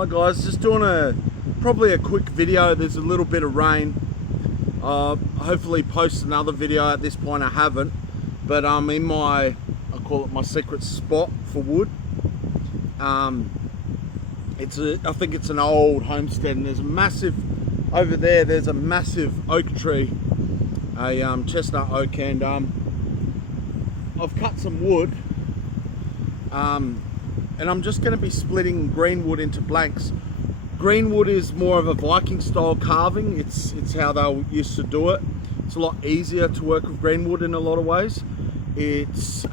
Hi guys, just doing probably a quick video. There's a little bit of rain. Hopefully post another video. At this point I haven't, but I'm in I call it my secret spot for wood. I think it's an old homestead, and there's a massive, over there's a massive oak tree, a chestnut oak, and I've cut some wood, and I'm just going to be splitting green wood into blanks. Green wood is more of a Viking style carving. It's how they used to do it. It's a lot easier to work with green wood in a lot of ways. It's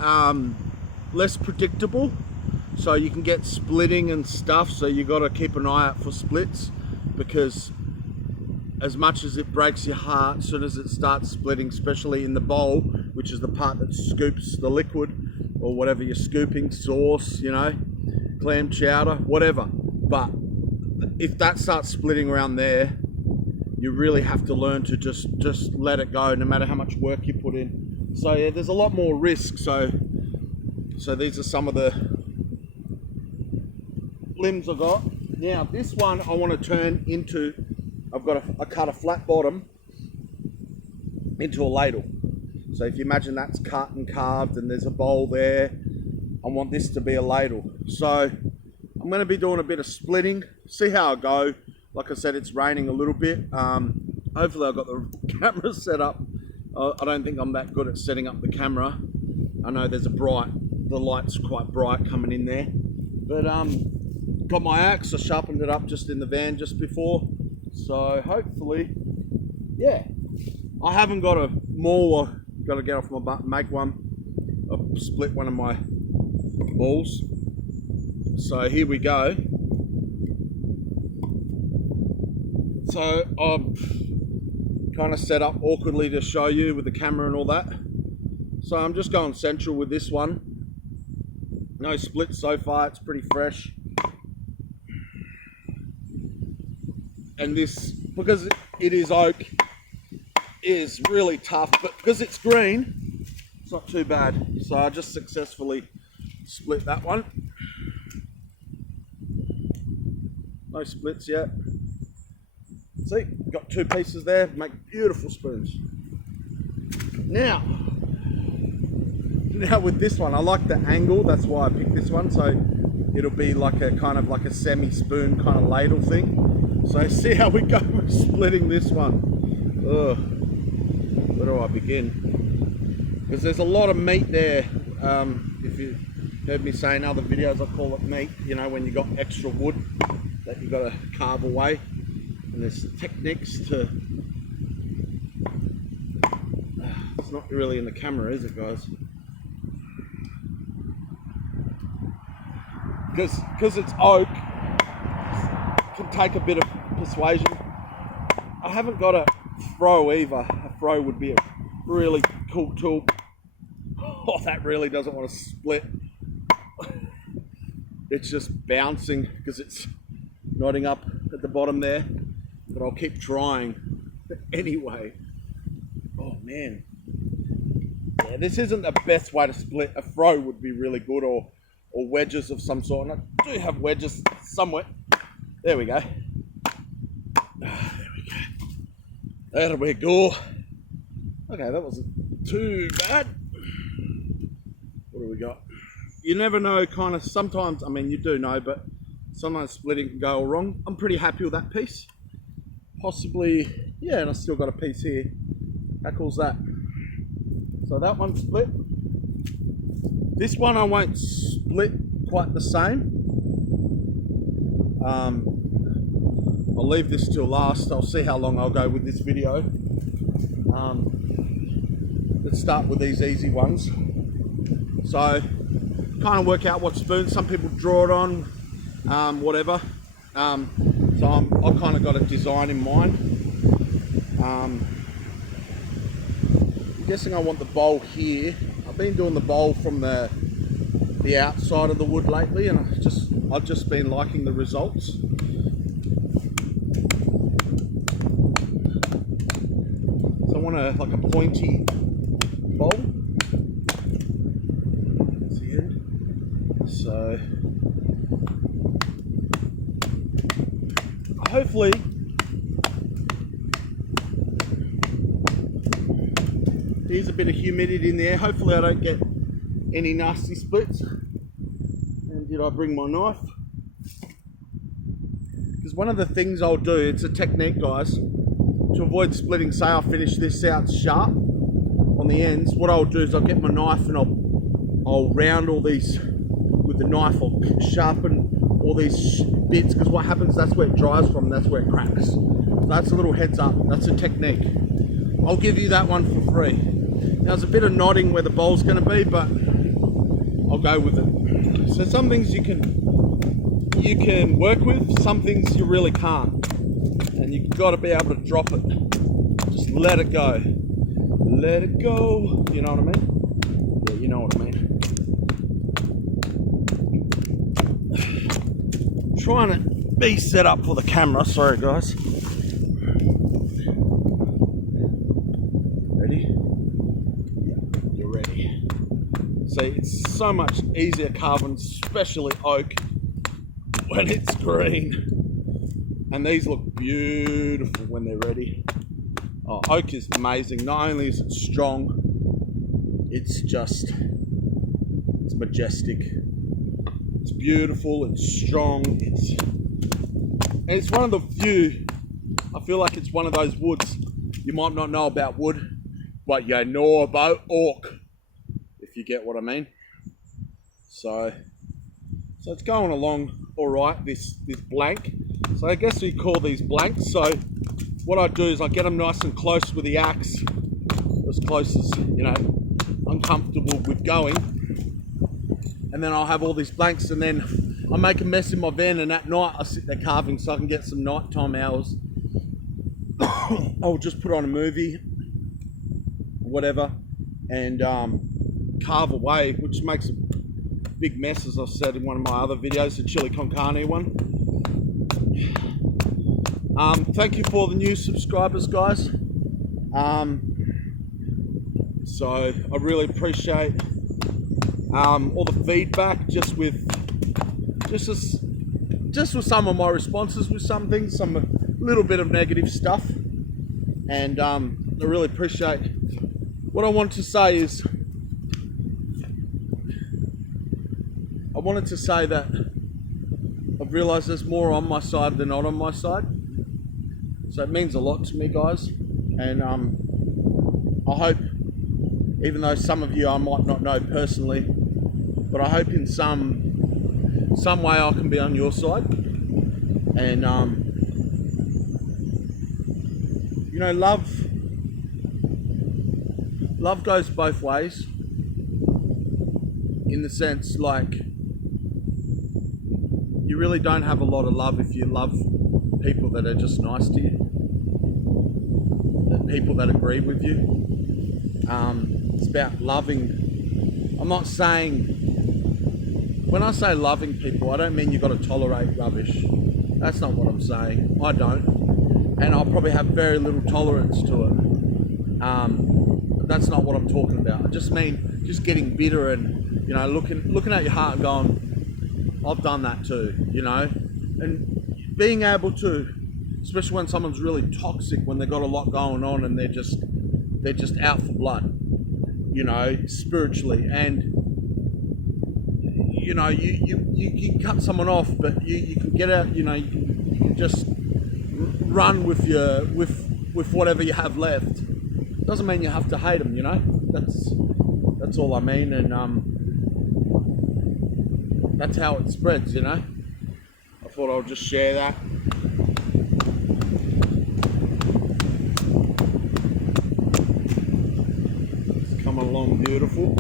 less predictable, so you can get splitting and stuff, so you got to keep an eye out for splits, because as much as it breaks your heart, as soon as it starts splitting, especially in the bowl, which is the part that scoops the liquid or whatever you're scooping, sauce, you know, clam chowder, whatever. But if that starts splitting around there, you really have to learn to just let it go, no matter how much work you put in. So yeah, there's a lot more risk. So these are some of the limbs I got. Now this one I want to turn into, I cut a flat bottom into a ladle. So if you imagine that's cut and carved and there's a bowl there, I want this to be a ladle. So I'm going to be doing a bit of splitting, see how I go. Like I said, it's raining a little bit. Hopefully I've got the camera set up. I don't think I'm that good at setting up the camera. I know there's the light's quite bright coming in there. But got my axe, I sharpened it up just in the van just before. So hopefully, yeah. I haven't got a maul, got to get off my butt and make one. I've split one of my balls. So here we go. So I've kind of set up awkwardly to show you with the camera and all that. So I'm just going central with this one. No splits so far, it's pretty fresh. And this, because it is oak, is really tough, but because it's green, it's not too bad. So I just successfully split that one. No splits yet. See, got two pieces there, make beautiful spoons. Now with this one, I like the angle, that's why I picked this one. So it'll be like a kind of like a semi-spoon kind of ladle thing. So see how we go with splitting this one. Ugh. Where do I begin? Because there's a lot of meat there. If you heard me say in other videos, I call it meat, you know, when you got extra wood that you got to carve away. And there's techniques to... It's not really in the camera, is it, guys? Because it's oak, it can take a bit of persuasion. I haven't got a throw either. A throw would be a really cool tool. Oh, that really doesn't want to split. It's just bouncing because it's knotting up at the bottom there. But I'll keep trying anyway. Oh man. Yeah, this isn't the best way to split. A throw would be really good, or wedges of some sort. And I do have wedges somewhere. There we go. There we go. There we go. Okay, that wasn't too bad. What do we got? You never know, kind of, sometimes, I mean, you do know, but sometimes splitting can go all wrong. I'm pretty happy with that piece. Possibly, yeah, and I still got a piece here. How cool's that? So that one's split. This one I won't split quite the same. I'll leave this till last. I'll see how long I'll go with this video. Let's start with these easy ones. So, kind of work out what spoon. Some people draw it on, whatever. So I've kind of got a design in mind. I'm guessing I want the bowl here. I've been doing the bowl from the outside of the wood lately, and I've just been liking the results. So I want like a pointy bowl. That's the end. So hopefully there's a bit of humidity in there. Hopefully I don't get any nasty splits. And did I bring my knife? Because one of the things I'll do, it's a technique, guys, to avoid splitting. Say I finish this out sharp on the ends, what I'll do is I'll get my knife and I'll round all these with the knife. I'll sharpen all these bits, because what happens, that's where it dries from, that's where it cracks. So that's a little heads up, that's a technique. I'll give you that one for free. Now there's a bit of nodding where the bowl's going to be, but I'll go with it. So some things you can work with, some things you really can't, and you've got to be able to drop it. Just let it go. Let it go. You know what I mean? Yeah, you know what I mean. Trying to be set up for the camera. Sorry, guys. Ready? Yeah, you're ready. See, it's so much easier carving, especially oak, when it's green. And these look beautiful when they're ready. Oh, oak is amazing. Not only is it strong, it's majestic. It's beautiful, it's strong, it's one of the few, I feel like it's one of those woods, you might not know about wood, but you know about oak, if you get what I mean. So it's going along all right, this blank. So I guess we call these blanks. So what I do is I get them nice and close with the axe, as close as, you know, I'm comfortable with going. And then I'll have all these blanks, and then I make a mess in my van, and at night I sit there carving so I can get some nighttime hours. I'll just put on a movie, whatever, and carve away, which makes a big mess, as I've said in one of my other videos, the chili con carne one. Thank you for the new subscribers, guys. So I really appreciate all the feedback, just with some of my responses with some things, some little bit of negative stuff, and I really appreciate. What I want to say is, I wanted to say that I've realised there's more on my side than not on my side, so it means a lot to me, guys, and I hope, even though some of you I might not know personally, but I hope in some way I can be on your side. And you know, love goes both ways, in the sense, like, you really don't have a lot of love if you love people that are just nice to you, the people that agree with you. It's about loving. I'm not saying, when I say loving people, I don't mean you've got to tolerate rubbish. That's not what I'm saying. I don't. And I'll probably have very little tolerance to it. But that's not what I'm talking about. I just mean just getting bitter and, you know, looking at your heart and going, I've done that too, you know? And being able to, especially when someone's really toxic, when they've got a lot going on and they're just out for blood, you know, spiritually, and you know, you can cut someone off, but you can get out, you know, you can just run with whatever you have left. Doesn't mean you have to hate them, you know. That's all I mean, and that's how it spreads, you know. I thought I'll just share that. It's coming along beautiful.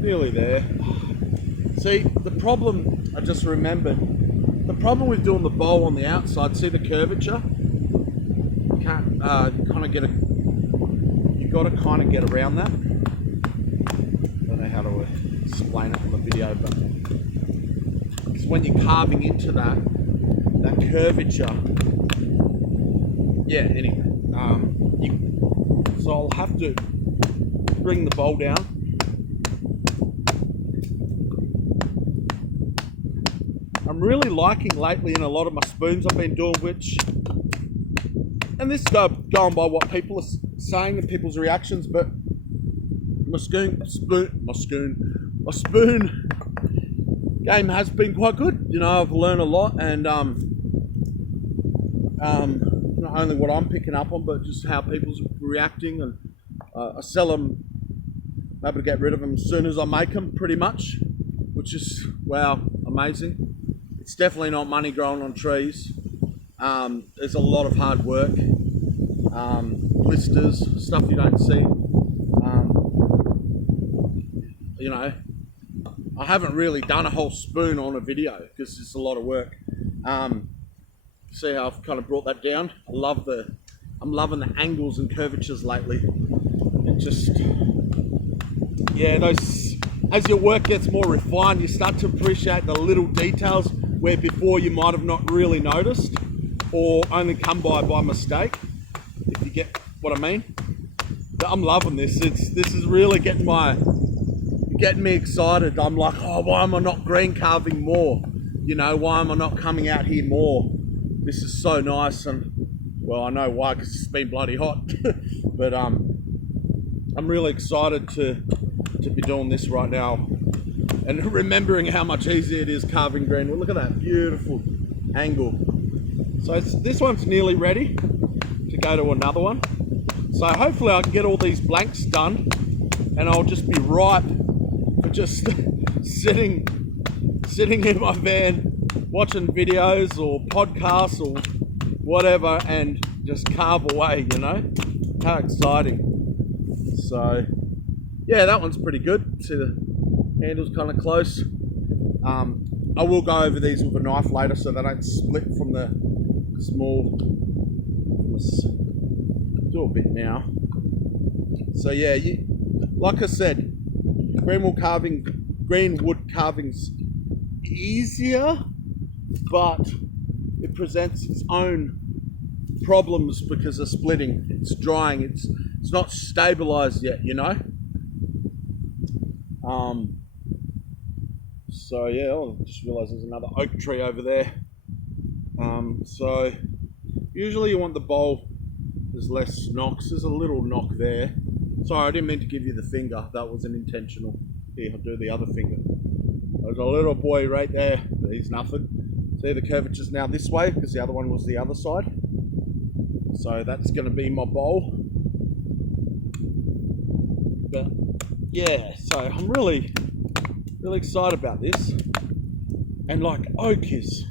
Nearly there. See, the problem, I just remembered, the problem with doing the bowl on the outside, see the curvature? You can't kind of get you got to kind of get around that. I don't know how to explain it on the video, but because when you're carving into that curvature, yeah, anyway, so I'll have to bring the bowl down I'm really liking lately in a lot of my spoons I've been doing, and this is going by what people are saying and people's reactions, but my spoon game has been quite good. You know, I've learned a lot, and not only what I'm picking up on, but just how people's reacting, and I sell them, I'm able to get rid of them as soon as I make them, pretty much, which is, wow, amazing. It's definitely not money growing on trees. There's a lot of hard work, blisters, stuff you don't see. You know, I haven't really done a whole spoon on a video because it's a lot of work. See how I've kind of brought that down? I'm loving the angles and curvatures lately. It just, yeah, as your work gets more refined, you start to appreciate the little details where before you might have not really noticed, or only come by mistake, if you get what I mean. But I'm loving this. This is really getting me excited. I'm like, oh, why am I not green carving more? You know, why am I not coming out here more? This is so nice, and well, I know why, because it's been bloody hot. But I'm really excited to be doing this right now, and remembering how much easier it is carving green. Well, look at that beautiful angle. So this one's nearly ready to go to another one. So hopefully I can get all these blanks done, and I'll just be ripe for just sitting in my van watching videos or podcasts or whatever, and just carve away, you know? How exciting. So yeah, that one's pretty good. See, the handle's kind of close. I will go over these with a knife later so they don't split from the small. Let's do a bit now. So yeah, like I said, greenwood carving's easier, but it presents its own problems because of splitting. It's drying. It's not stabilized yet, you know. So yeah, I just realized there's another oak tree over there. So usually you want the bowl, there's less knocks. There's a little knock there. Sorry, I didn't mean to give you the finger. That wasn't intentional. Here, I'll do the other finger. There's a little boy right there, but he's nothing. See, the curvature's now this way because the other one was the other side. So that's going to be my bowl. But yeah, so I'm really excited about this. And like, oak is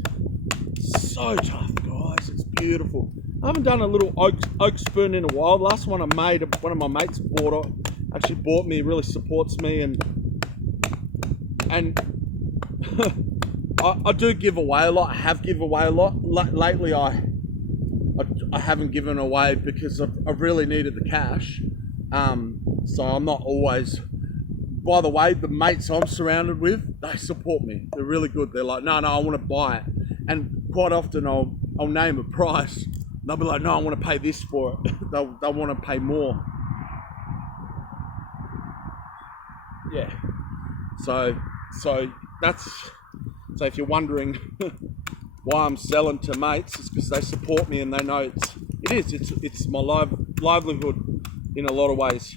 so tough, guys. It's beautiful. I haven't done a little oak spoon in a while. The last one I made, one of my mates bought me, really supports me, and I do give away a lot. I have given away a lot. Lately I haven't given away because I've really needed the cash. So I'm not always. By the way, the mates I'm surrounded with, they support me. They're really good. They're like, no, I want to buy it. And quite often I'll name a price. They'll be like, no, I want to pay this for it. They'll want to pay more. Yeah. So if you're wondering why I'm selling to mates, it's because they support me and they know it's my livelihood in a lot of ways.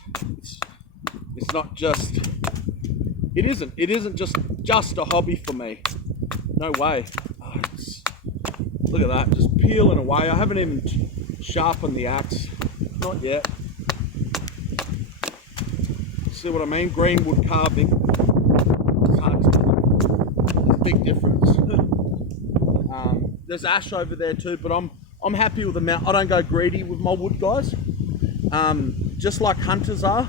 It's not just. It isn't just a hobby for me. No way. Look at that, just peeling away. I haven't even sharpened the axe. Not yet. See what I mean? Greenwood carving. It's hard to do. There's a big difference. There's ash over there too, but I'm happy with the amount. I don't go greedy with my wood, guys. Just like hunters are.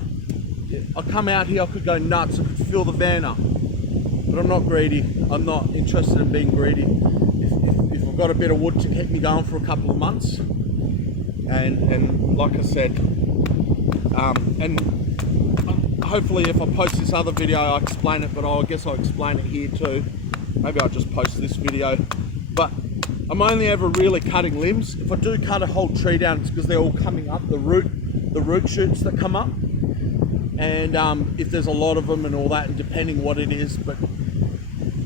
I come out here, I could go nuts, I could fill the van up. But I'm not greedy. I'm not interested in being greedy. If I've got a bit of wood to keep me going for a couple of months, and like I said, and hopefully if I post this other video I'll explain it, but I guess I'll explain it here too. Maybe I'll just post this video. But I'm only ever really cutting limbs. If I do cut a whole tree down, it's because they're all coming up, the root shoots that come up. And if there's a lot of them and all that, and depending what it is, but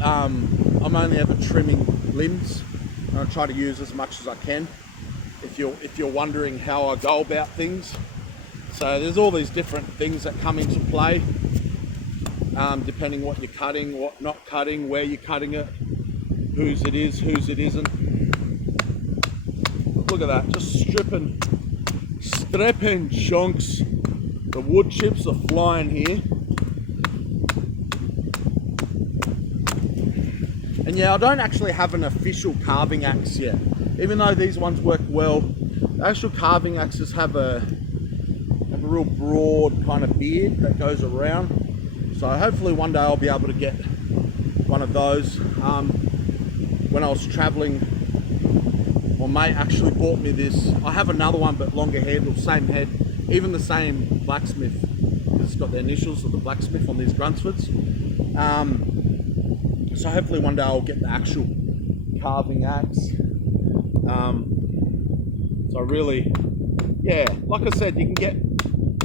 I'm only ever trimming limbs, and I try to use as much as I can. If you're wondering how I go about things, so there's all these different things that come into play, depending what you're cutting, what not cutting, where you're cutting it, whose it is, whose it isn't. Look at that, just stripping chunks. The wood chips are flying here. And yeah, I don't actually have an official carving axe yet. Even though these ones work well, the actual carving axes have a real broad kind of beard that goes around. So hopefully one day I'll be able to get one of those. When I was traveling, my mate actually bought me this. I have another one but longer handle, same head, even the same blacksmith. It's got the initials of the blacksmith on these Grunsfords. So hopefully one day I'll get the actual carving axe. So really, yeah, like I said, you can get,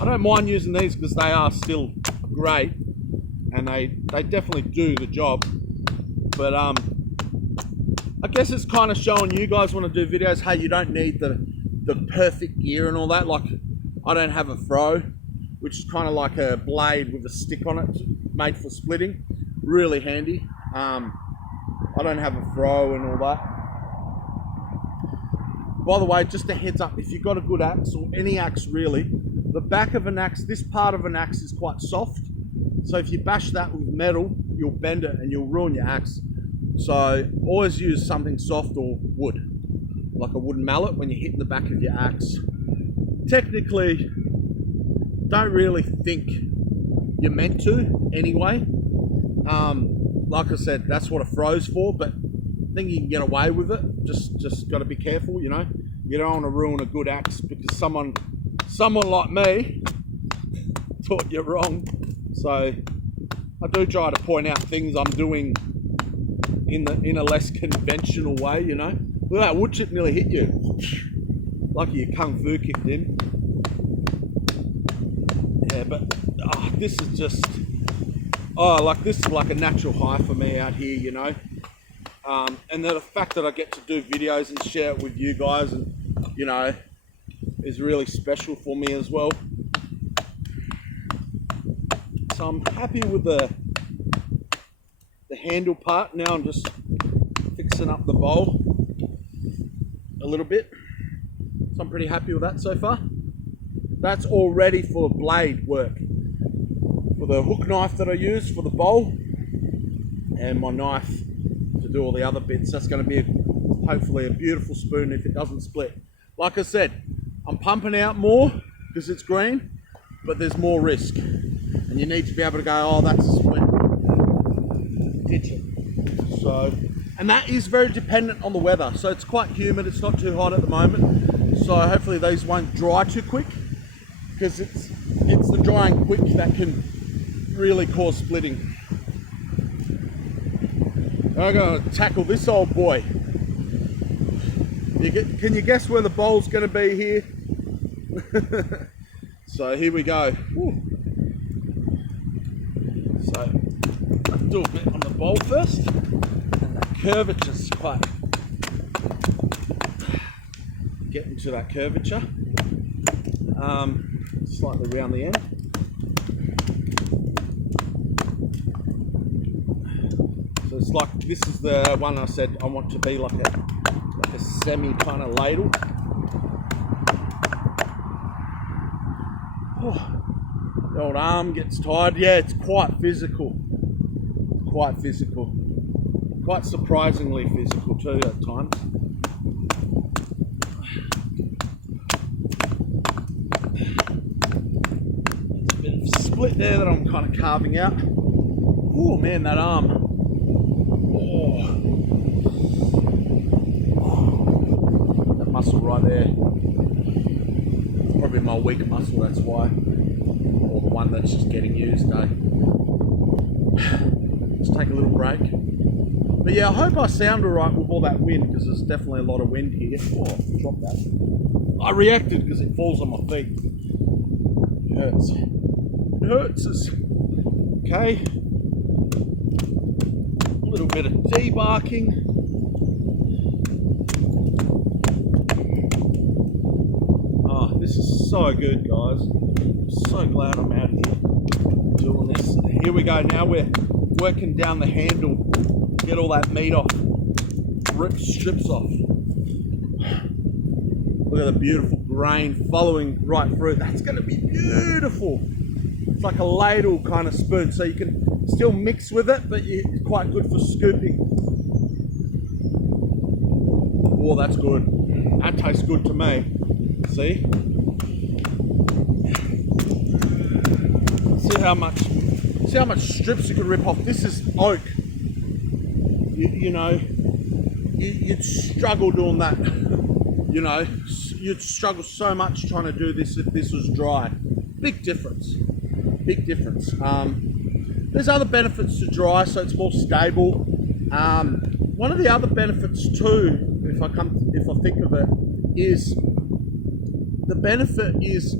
I don't mind using these because they are still great and they definitely do the job. But I guess it's kind of showing you guys want to do videos, hey, you don't need the perfect gear and all that. Like, I don't have a throw, which is kind of like a blade with a stick on it, made for splitting. Really handy. I don't have a throw and all that. By the way, just a heads up, if you've got a good axe, or any axe really, the back of an axe, this part of an axe is quite soft. So if you bash that with metal, you'll bend it and you'll ruin your axe. So always use something soft or wood, like a wooden mallet when you're hitting the back of your axe. Technically, don't really think you're meant to anyway. Like I said, that's what a throw's for, but I think you can get away with it. Just got to be careful, you know. You don't want to ruin a good axe because someone like me taught you wrong. So I do try to point out things I'm doing in a less conventional way, you know. Look at that wood chip nearly hit you. Lucky your kung fu kicked in. Yeah, but this is just, like this is like a natural high for me out here, you know. And the fact that I get to do videos and share it with you guys, and you know, is really special for me as well. So I'm happy with the handle part. Now I'm just fixing up the bowl a little bit. So I'm pretty happy with that so far. That's all ready for blade work. For the hook knife that I use for the bowl, and my knife to do all the other bits. That's going to be hopefully a beautiful spoon if it doesn't split. Like I said, I'm pumping out more because it's green, but there's more risk. And you need to be able to go, oh, that's a split. Ditch it. So, and that is very dependent on the weather. So it's quite humid, it's not too hot at the moment. So hopefully these won't dry too quick, because it's the drying quick that can really cause splitting. I'm going to tackle this old boy. Can you guess where the bowl's going to be here? So here we go. Woo. So I'll do a bit on the bowl first. And that curvature's quite getting to that curvature. Slightly round the end. So it's like, this is the one I said I want to be like a semi kind of ladle. Oh, the old arm gets tired. Yeah, it's quite physical. Quite physical. Quite surprisingly physical too at times. There's a bit of split there that I'm kind of carving out. Oh man, that arm. Oh. That muscle right there. It's probably my weak muscle, that's why. Or the one that's just getting used, eh? Let's take a little break. But yeah, I hope I sound alright with all that wind, because there's definitely a lot of wind here. Oh, drop that. I reacted because it falls on my feet. It hurts. It hurts. Okay. little bit of debarking. Oh, this is so good, guys. I'm so glad I'm out here doing this. Here we go. Now we're working down the handle, get all that meat off, rip strips off. Look at the beautiful grain following right through. That's going to be beautiful. It's like a ladle kind of spoon, so you can still mix with it, but it's quite good for scooping. Oh, that's good. That tastes good to me. See? See how much strips you can rip off. This is oak. You know, you'd struggle doing that. You know, you'd struggle so much trying to do this if this was dry. Big difference. Big difference. There's other benefits to dry, so it's more stable. One of the other benefits too, if I think of it, is the benefit is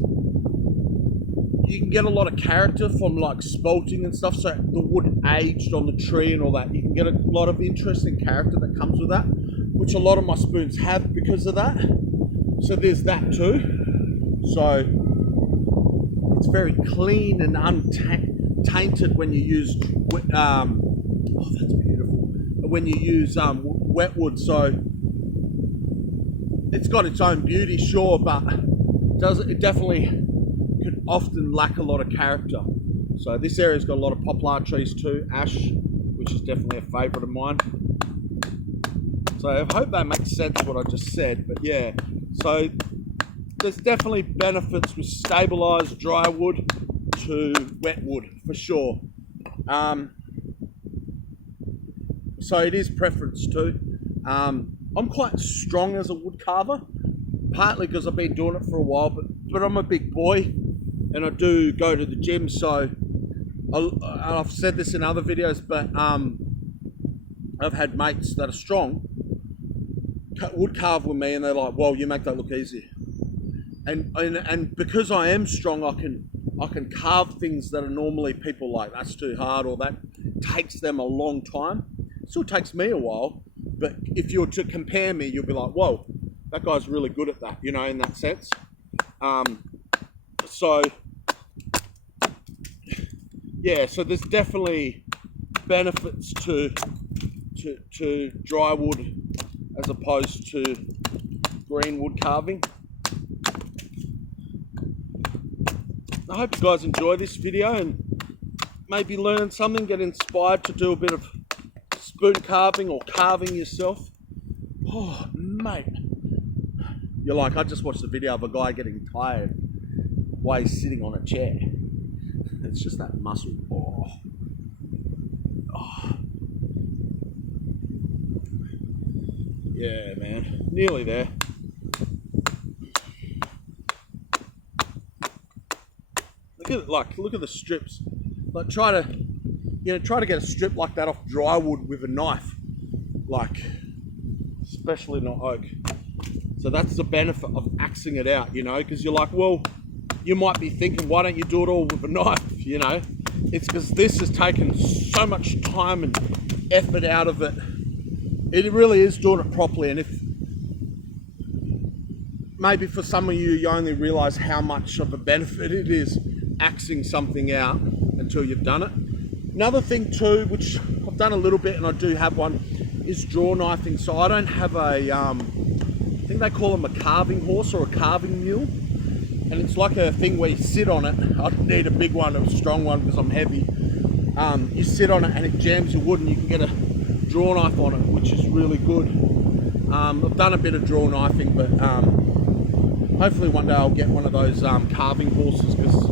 you can get a lot of character from like spalting and stuff. So the wood aged on the tree and all that, you can get a lot of interesting character that comes with that, which a lot of my spoons have because of that. So there's that too. So it's very clean and untainted when you use oh, that's beautiful. When you use wet wood, so it's got its own beauty, sure, but it definitely could often lack a lot of character. So this area's got a lot of poplar trees too, ash, which is definitely a favourite of mine. So I hope that makes sense what I just said, but yeah. So there's definitely benefits with stabilised dry wood to wet wood, for sure. So it is preference too. I'm quite strong as a wood carver, partly because I've been doing it for a while, but I'm a big boy and I do go to the gym, so I've said this in other videos, but I've had mates that are strong would carve with me and they're like, well, you make that look easy. And because I am strong, I can carve things that are normally people like, that's too hard, or that takes them a long time. It still takes me a while, but if you were to compare me, you'll be like, whoa, that guy's really good at that, you know, in that sense. So yeah, so there's definitely benefits to dry wood as opposed to green wood carving. I hope you guys enjoy this video and maybe learn something, get inspired to do a bit of spoon carving or carving yourself. Oh, mate. You're like, I just watched a video of a guy getting tired while he's sitting on a chair. It's just that muscle. Oh. Oh. Yeah, man. Nearly there. Look at the strips. Like try to get a strip like that off dry wood with a knife. Like, especially not oak. So that's the benefit of axing it out, you know, because you're like, well, you might be thinking, why don't you do it all with a knife, you know? It's because this has taken so much time and effort out of it. It really is doing it properly, and if maybe for some of you, you only realize how much of a benefit it is axing something out until you've done it. Another thing too, which I've done a little bit and I do have one, is draw knifing. So I don't have a, I think they call them a carving horse or a carving mule. And it's like a thing where you sit on it. I need a big one, a strong one because I'm heavy. You sit on it and it jams your wood and you can get a draw knife on it, which is really good. I've done a bit of draw knifing, but hopefully one day I'll get one of those carving horses because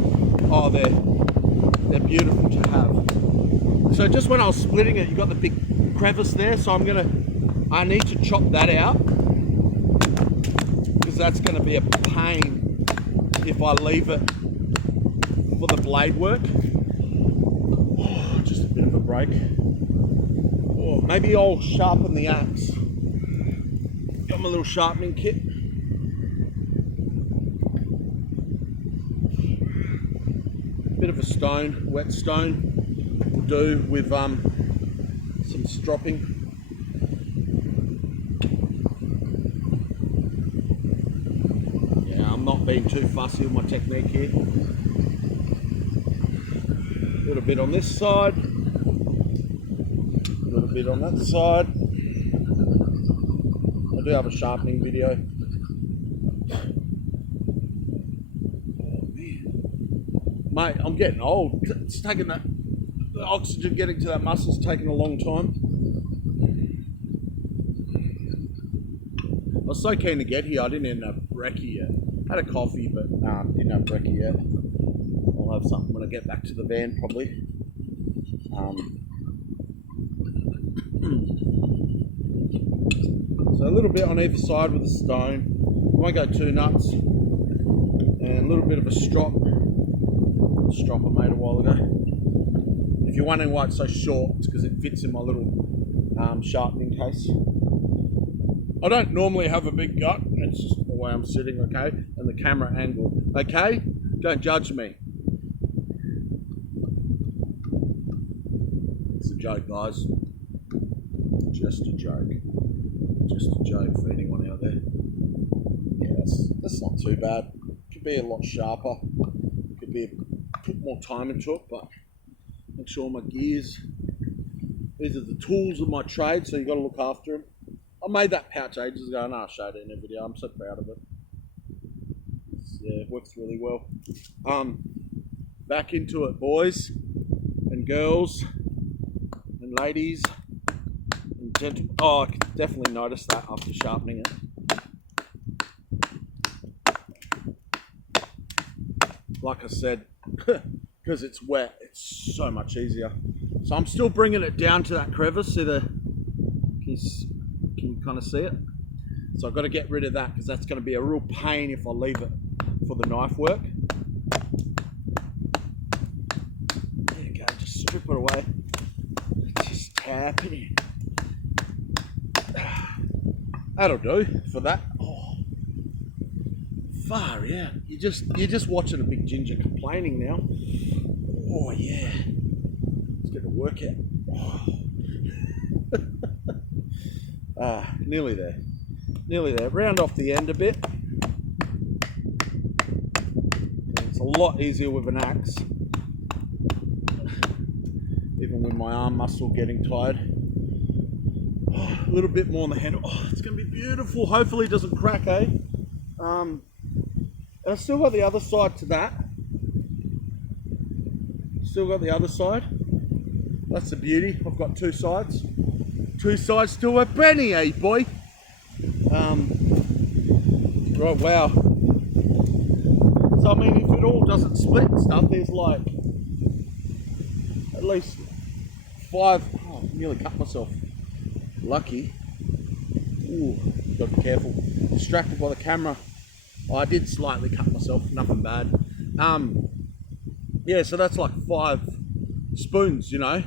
oh, they're beautiful to have. So just when I was splitting it, you got the big crevice there, so I need to chop that out because that's going to be a pain if I leave it for the blade work. Oh, just a bit of a break. Oh, maybe I'll sharpen the axe. Got my little sharpening kit. Bit of a stone, wet stone will do with some stropping. Yeah, I'm not being too fussy with my technique here. A little bit on this side, a little bit on that side. I do have a sharpening video. Oh man, mate, I'm getting old. It's taking the oxygen getting to that muscle's taking a long time. I was so keen to get here, I didn't end up brekkie yet. Had a coffee, but didn't have brekkie yet. I'll have something when I get back to the van, probably. So a little bit on either side with the stone. Won't go too nuts. And a little bit of a strop. Strop I made a while ago. If you're wondering why it's so short, it's because it fits in my little sharpening case. I don't normally have a big gut. It's just the way I'm sitting, okay? And the camera angle, okay? Don't judge me. It's a joke, guys. Just a joke. Just a joke for anyone out there. Yeah, that's not too bad. Could be a lot sharper. Could be put more time into it, but make sure my gears. These are the tools of my trade, so you got to look after them. I made that pouch ages ago, and I showed it in a video. I'm so proud of it. Yeah, it works really well. Back into it, boys and girls and ladies and gentlemen. Oh, I can definitely notice that after sharpening it. Like I said, because it's wet, it's so much easier. So I'm still bringing it down to that crevice. See can you kind of see it? So I've got to get rid of that because that's going to be a real pain if I leave it for the knife work. There you go, just strip it away. Just tap it in. That'll do for that. Oh, far, yeah. You're just watching a big ginger complaining now. Oh yeah. Let's get the workout. Oh. Nearly there. Nearly there. Round off the end a bit. It's a lot easier with an axe. Even with my arm muscle getting tired. Oh, a little bit more on the handle. Oh, it's going to be beautiful. Hopefully it doesn't crack, eh? And I still got the other side to that. Still got the other side. That's the beauty. I've got two sides. Two sides to a penny, eh, boy? Right, wow. So, I mean, if it all doesn't split and stuff, there's like at least 5. Oh, I nearly cut myself. Lucky. Ooh, got to be careful. Distracted by the camera. Oh, I did slightly cut myself, nothing bad. Yeah, so that's like 5 spoons, you know.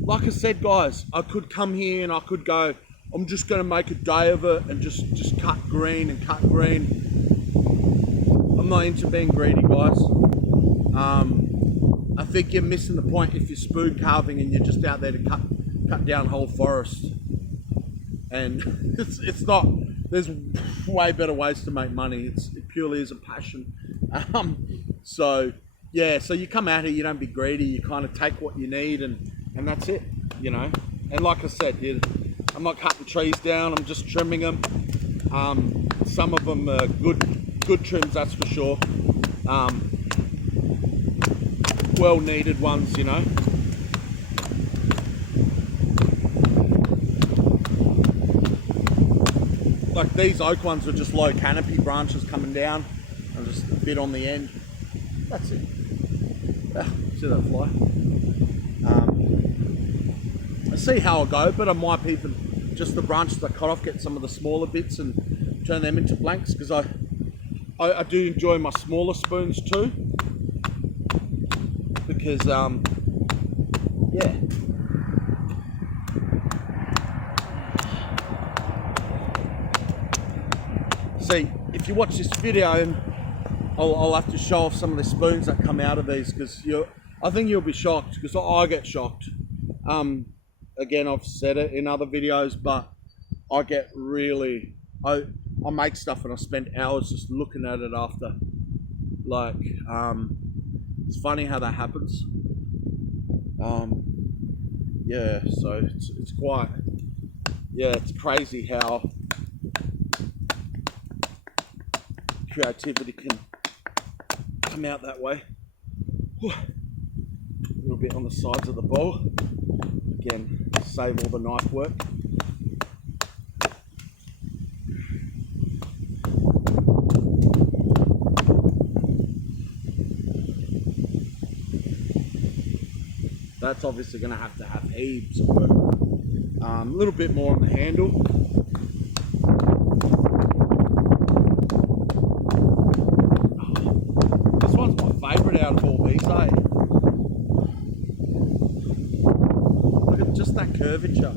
Like I said, guys, I could come here and I could go, I'm just going to make a day of it and just cut green and cut green. I'm not into being greedy, guys. I think you're missing the point if you're spoon carving and you're just out there to cut down whole forest. And it's not, there's way better ways to make money. It purely is a passion. So, yeah, so you come out here, you don't be greedy, you kind of take what you need and that's it, you know. And like I said, I'm not cutting trees down, I'm just trimming them. Some of them are good trims, that's for sure. Well needed ones, you know. Like these oak ones are just low canopy branches coming down and just a bit on the end. That's it. See that fly? I see how I go, but I might even just the branches I cut off, get some of the smaller bits and turn them into blanks, because I do enjoy my smaller spoons too, because yeah. See, if you watch this video, I'll have to show off some of the spoons that come out of these, because I think you'll be shocked, because I get shocked. again, I've said it in other videos, but I get really, I make stuff and I spend hours just looking at it after. Like, it's funny how that happens. Yeah, so it's quite, yeah, it's crazy how creativity can come out that way. A little bit on the sides of the bowl. Again, save all the knife work. That's obviously going to have heaps of work. A little bit more on the handle. This one's my favourite out of all these, eh? Look at just that curvature.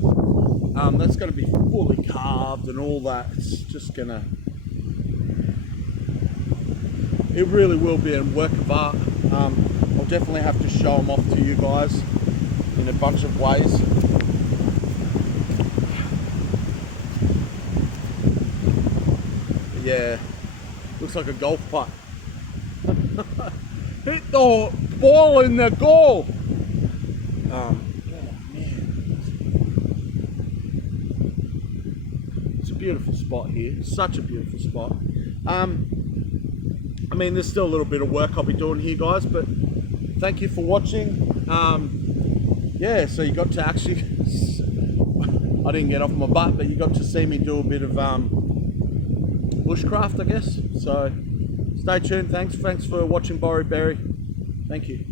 That's going to be fully carved and all that. It's just going to... It really will be a work of art. I'll definitely have to show them off to you guys in a bunch of ways. Yeah, looks like a golf putt. Hit the ball in the goal. Oh man, it's a beautiful spot here. Such a beautiful spot. I mean, there's still a little bit of work I'll be doing here, guys, but thank you for watching. Yeah, so you got to actually, I didn't get off my butt, but you got to see me do a bit of bushcraft, I guess. So stay tuned. Thanks for watching Borry Berry. Thank you.